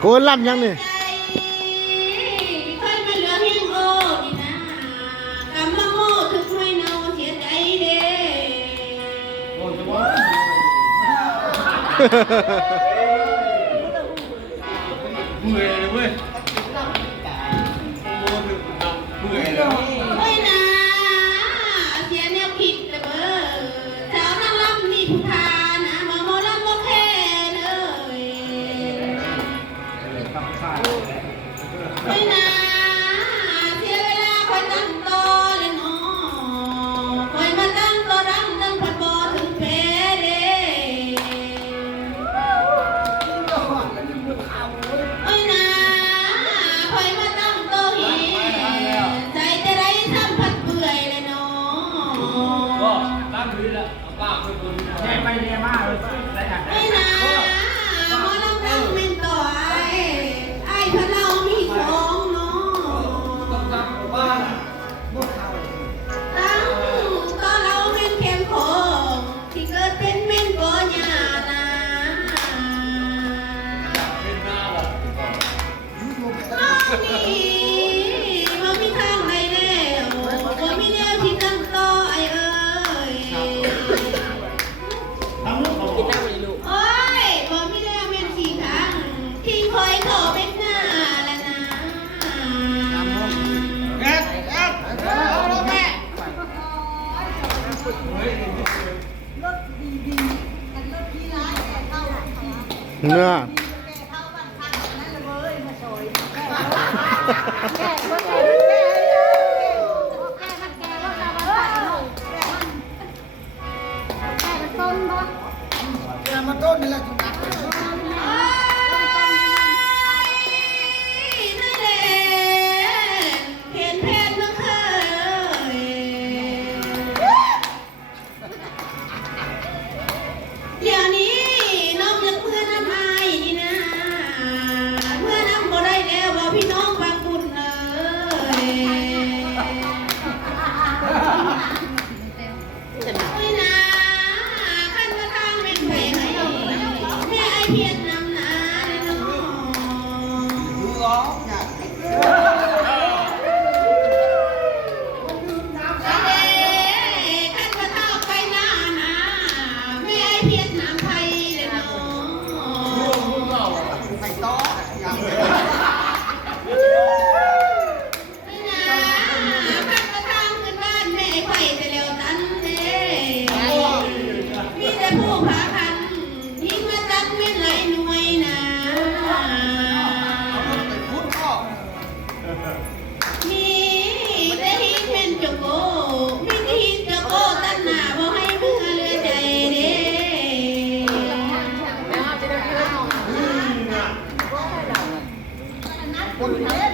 โกนลั่นยังนี่เมื่อยเลยเว้ยเมื่อยเลยเฮ้ยนะเสียแนวคิดเลยเบ้อเจ้านั่งรับมีผู้ทานะมาโมลับโมแค่เลยเฮ้ยนะเสียเวลาคอยตั้งโตเลยเนาะคอยมาตั้งโตรังตั้งพัดบอถึงเพเด้เฮ้ยนะคอยมาตั้งโตหิใจจะได้ทำพัดเปื่อยเลยเนาะบ้านพื้นละป้าเพื่อนแย่ไปแย่มากเลยได้หัก ไม่นะหมอลำดังเป็นต่อไอ้พะเรามีของเนาะต้องจับบ้านตั้งตอนเราเป็นเข้มข้นที่เกิดเป็นเม่นก่อหญ้านะ เป็นหน้าหรอ น้องนี่บ่มีทางใดแล้วบ่มีแนวที่ตั้งต่อไอ้เอ้ยโอ้ยบ่มีแนวแม่นที่ทางที่คอยเข้าเป็นหน้าละนะเนื้อมาต้นนี่แหละจุดนัก นั่นแหละเห็นแพทย์เมื่อเคยเดี๋ยวนี้น้องยังเพื่อนน้ำอายนี่นะเพื่อนน้ำบ่ได้แล้วว่าพี่น้องบางบุญเอ้ยโอ้ยนะขั้นว่าทางเป็นไปให้แม่ไอเพียรนำนาเลยเนาะ ร้องอยาก ไอ้เด็กขันว่าเท่าไปหน้านะแม่ไอเพียรน้ำไทยเลยเนาะ ไปต่ออยาก ไม่นะขันว่าทางขึ้นบ้านแม่ไอไผ่แต่แล้วตันเด้มีแต่ผู้พาคันทิ้งมาจักเม็ดไหลหน่วยนะ ไปพูดพ่อ มีแต่ฮิตเป็นโจโกมีแต่ฮิตโจโกตัดหน้าบ่ให้เมื่อเลือใจเด้ คนเล่น